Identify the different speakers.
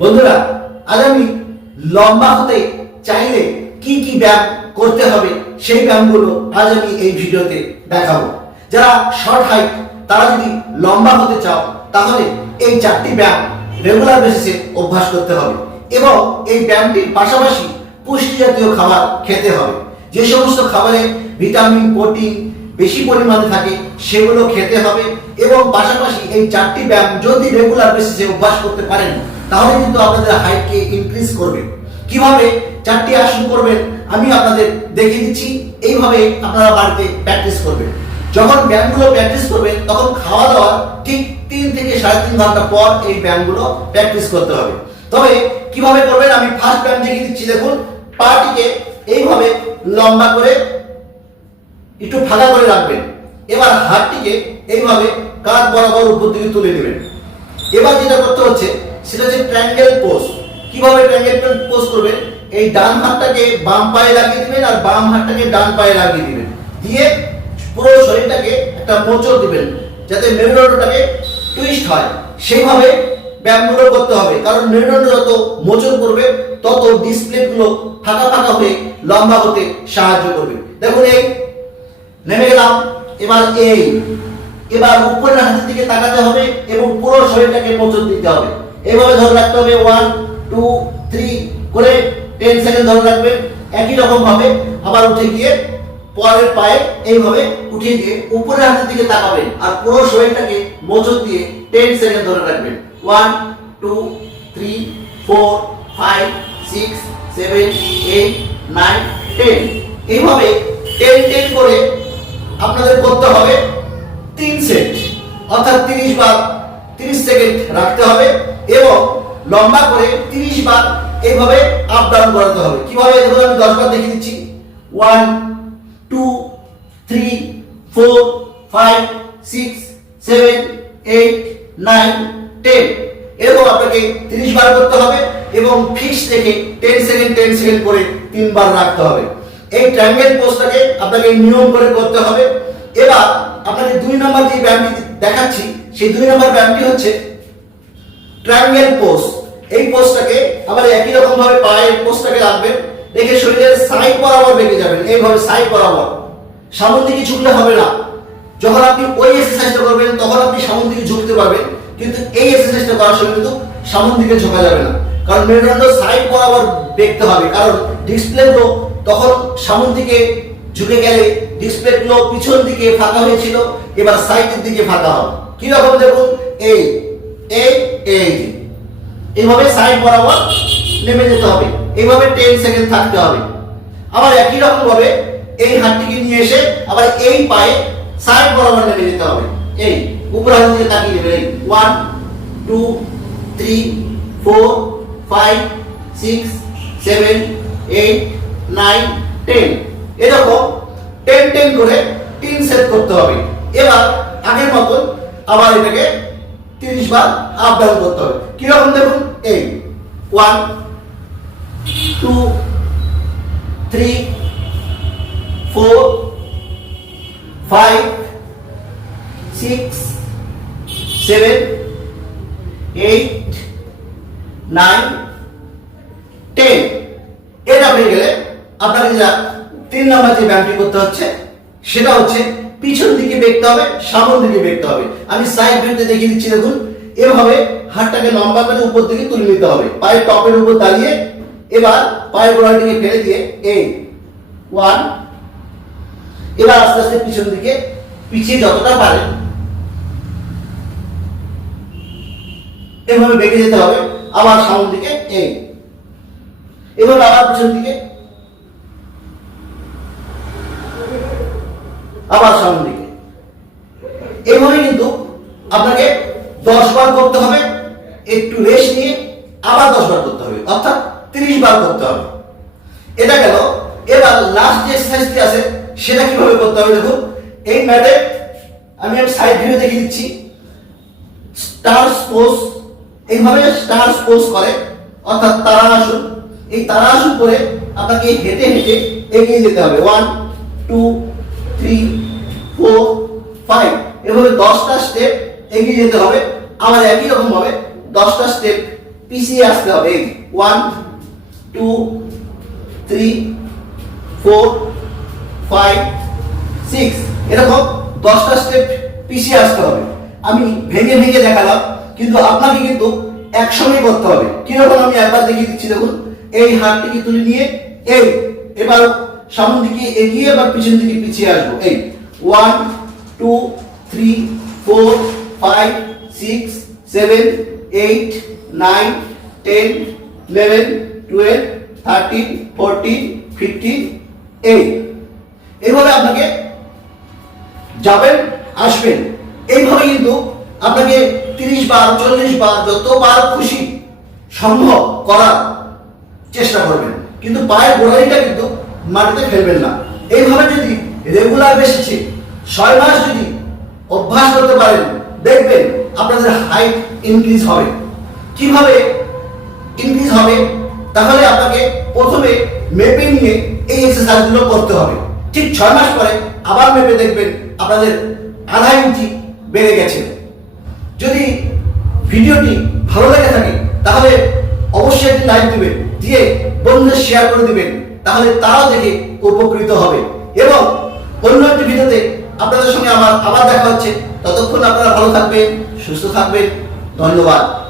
Speaker 1: বন্ধুরা আজ আমি লম্বা হতে চাইলে কি কি ব্যায়াম করতে হবে সেই ব্যায়ামগুলো আজ আমি এই ভিডিওতে দেখাবো। যারা শর্ট হাইট তারা যদি লম্বা হতে চাও, তাহলে এই চারটি ব্যায়াম রেগুলার বেসিসে অভ্যাস করতে হবে এবং এই ব্যায়ামটির পাশাপাশি পুষ্টি জাতীয় খাবার খেতে হবে। যে সমস্ত খাবারে ভিটামিন প্রোটিন বেশি পরিমাণে থাকে, সেগুলো খেতে হবে এবং পাশাপাশি এই চারটি ব্যায়াম যদি রেগুলার বেসিসে অভ্যাস করতে পারেন তাহলে কিন্তু আপনাদের হাইটকে ইনক্রিজ করবে। কীভাবে চারটি আসন করবেন, আমি আপনাদের দেখিয়ে দিচ্ছি। এইভাবে আপনারা বাড়িতে প্র্যাকটিস করবেন। যখন ব্যায়ামগুলো প্র্যাকটিস করবেন, তখন খাওয়া দাওয়া ঠিক তিন থেকে সাড়ে তিন ঘণ্টা পর এই ব্যায়ামগুলো প্র্যাকটিস করতে হবে। তবে কীভাবে করবেন, আমি ফার্স্ট ব্যায়াম দেখিয়ে দিচ্ছি। দেখুন, পাটিকে এইভাবে লম্বা করে একটু ফাঁকা করে রাখবেন। এবার হাতটিকে এইভাবে কাঁধ বরাবর উপর দিকে তুলে নেবেন। এবার যেটা করতে হচ্ছে সেটা হচ্ছে ট্রায়াঙ্গেল পোজ কীভাবে ট্রায়াঙ্গেল পোজ করবেন এই ডান হাতটাকে বাম পায়ে লাগিয়ে দিবেন আর বাম হাতটাকে ডান পায়ে লাগিয়ে দিবেন। দিয়ে পুরো শরীরটাকে একটা মোচড় দিবেন, যাতে মেরুদণ্ডটাকে টুইস্ট হয়। সেইভাবে ব্যায়ামগুলো করতে হবে, কারণ মেরুদণ্ড যত মোচড় করবে, তত ডিসপ্লেগুলো ফাঁকা ফাঁকা হয়ে লম্বা হতে সাহায্য করবে। দেখুন এই, নেমে গেলাম, এবার এই। এবার উপরের হাতের দিকে তাকাতে হবে এবং পুরো শরীরটাকে মোচড় দিতে হবে। এইভাবে ধরে রাখতে হবে ওয়ান টু থ্রি করে টেন সেকেন্ড ধরে রাখবেন একই রকম ভাবে আবার উঠে গিয়ে পরের পায়ে এইভাবে উঠিয়ে দিয়ে উপরের হাতের দিকে তাকাবেন আর পুরো শরীরটাকে মোচড় দিয়ে টেন সেকেন্ড ধরে রাখবেন। One two three four five six seven eight nine ten এইভাবে টেন টেন করে আপনাদের করতে হবে তিন সেট অর্থাৎ তিরিশ বার তিরিশ সেকেন্ড রাখতে হবে। এবং লম্বা করে তিরিশ বার এইভাবে আপ ডাউন করাতে হবে। কীভাবে ধরুন আমি দশ বার দেখিয়ে দিচ্ছি? One two three four five six seven eight nine ten এরকম আপনাকে তিরিশ বার করতে হবে এবং ফিক্স থেকে টেন সেকেন্ড টেন সেকেন্ড করে তিনবার রাখতে হবে। এই ট্রায়াঙ্গেল পোস্টটাকে আপনাকে নিয়ম করে করতে হবে। এবার আপনাকে দুই নম্বর যে ব্যায়ামটি দেখাচ্ছি, সেই দুই নম্বর ব্যায়ামটি হচ্ছে ট্রায়াঙ্গেল পোস্ট এই পোস্টটাকে আবার একই রকম ভাবে পায়ের পোস্টটাকে রাখবেন, রেখে শরীরের সাইড বরাবর বেঁকে যাবেন, এইভাবে সাইড বরাবর। সামনের দিকে ঝুঁকলে হবে না। যখন আপনি ওই এক্সারসাইজটা করবেন, তখন আপনি সামন দিকে ঝুঁকতে পারবেন, কিন্তু এই এক্সারসাইজটা করার সময় কিন্তু সামনের দিকে ঝোঁকা যাবে না। কারণ মেরুদণ্ড সাইড বরাবর দেখতে হবে, কারণ ডিসপ্লেগুলো তখন সামন দিকে ঝুঁকে গেলে ডিসপ্লেগুলো পিছন দিকে ফাঁকা হয়েছিল, এবার সাইডের দিকে ফাঁকা হবে। কি রকম দেখুন? এই এই এই এইভাবে সাইড বরাবর নেমে যেতে হবে। এইভাবে টেন সেকেন্ড থাকতে হবে। আবার একই রকম ভাবে এই হাতটিকে নিয়ে এসে আবার এই পায়ে সাইড বরাবর নেমে যেতে হবে। এই উপর হাত দিয়ে তাকিয়ে দেবে এই one two three four five six seven eight nine ten এরকম টেন টেন করে তিন সেট করতে হবে। এবার আগের মতন আবার এটাকে তিরিশ বার আপ ডাউন করতে হবে। কীরকম দেখুন? এই one two three four five six seven eight nine ten এটা হয়ে গেলে আপনাকে যা তিন নম্বর যে ব্যায়ামটি করতে হচ্ছে, সেটা হচ্ছে পিছন দিকে বেঁকতে হবে, সামন দিকে বেঁকতে হবে। আমি সাইড ভিউতে দেখিয়ে দিচ্ছি, দেখুন, এভাবে হাতটাকে লম্বা করে উপর দিকে তুলে নিতে হবে। পায়ের টপের উপর দাঁড়িয়ে এবার পায়ের গোড়াটিকে ফেলে দিয়ে, এই ওয়ান এবার আস্তে আস্তে পিছন দিকে পিছিয়ে যতটা পারে, এভাবে বেঁকে যেতে হবে। আবার সামন দিকে, এই, এভাবে আবার পিছন দিকে আবার সামনে দিকে। এইভাবে কিন্তু আপনাকে দশ বার করতে হবে, একটু রেস্ট নিয়ে আবার দশ বার করতে হবে, অর্থাৎ তিরিশ বার করতে হবে। এটা গেল। এবার লাস্ট যে এক্সারসাইজটি আছে, সেটা কীভাবে করতে হবে দেখুন। এই ম্যাটে আমি আমি সাইড ভিউ দেখে দিচ্ছি। স্টার পোজ এইভাবে স্টার পোজ করে, অর্থাৎ তারা আসুন। এই তারা আসুন করে আপনাকে হেঁটে হেঁটে এগিয়ে যেতে হবে। One two three four five এভাবে দশটা স্টেপ এগিয়ে যেতে হবে। আবার একই রকম ভাবে দশটা স্টেপ পিছিয়ে আসতে হবে। One two three four five six এরকম দশটা স্টেপ পিছিয়ে আসতে হবে। আমি ভেঙে ভেঙে দেখালাম, কিন্তু আপনাকে কিন্তু একসঙ্গে করতে হবে। কীরকম আমি একবার দেখিয়ে দিচ্ছি, দেখুন। এই হাতটিকে তুলে নিয়ে, এই, এবার সামন দিকে এগিয়ে আবার পিছন দিকে পিছিয়ে আসব। এই one two three four five six seven eight nine ten eleven twelve thirteen fourteen fifteen eight এইভাবে আপনাকে যাবেন, আসবেন। এইভাবে কিন্তু আপনাকে তিরিশ বার, চল্লিশ বার যতবার খুশি সম্ভব করার চেষ্টা করবেন। কিন্তু পায়ের গোড়ালিটা কিন্তু মাটিতে ফেলবেন না। এইভাবে যদি রেগুলার বেসেছে ছয় মাস যদি অভ্যাস করতে পারেন, দেখবেন আপনাদের হাইট ইনক্রিজ হবে। কীভাবে ইনক্রিজ হবে? তাহলে আপনাকে প্রথমে মেপে নিয়ে এই এক্সারসাইজগুলো করতে হবে। ঠিক ছয় মাস পরে আবার মেপে দেখবেন আপনাদের আধা ইঞ্চি বেড়ে গেছে। যদি ভিডিওটি ভালো লেগে থাকে, তাহলে অবশ্যই একটি লাইক দিবেন, দিয়ে বন্ধুদের শেয়ার করে দিবেন। তাহলে তারাও দেখে উপকৃত হবে। এবং অন্য একটি ভিডিওতে আপনাদের সঙ্গে আমার আবার দেখা হচ্ছে। ততক্ষণ আপনারা ভালো থাকবেন, সুস্থ থাকবেন। ধন্যবাদ।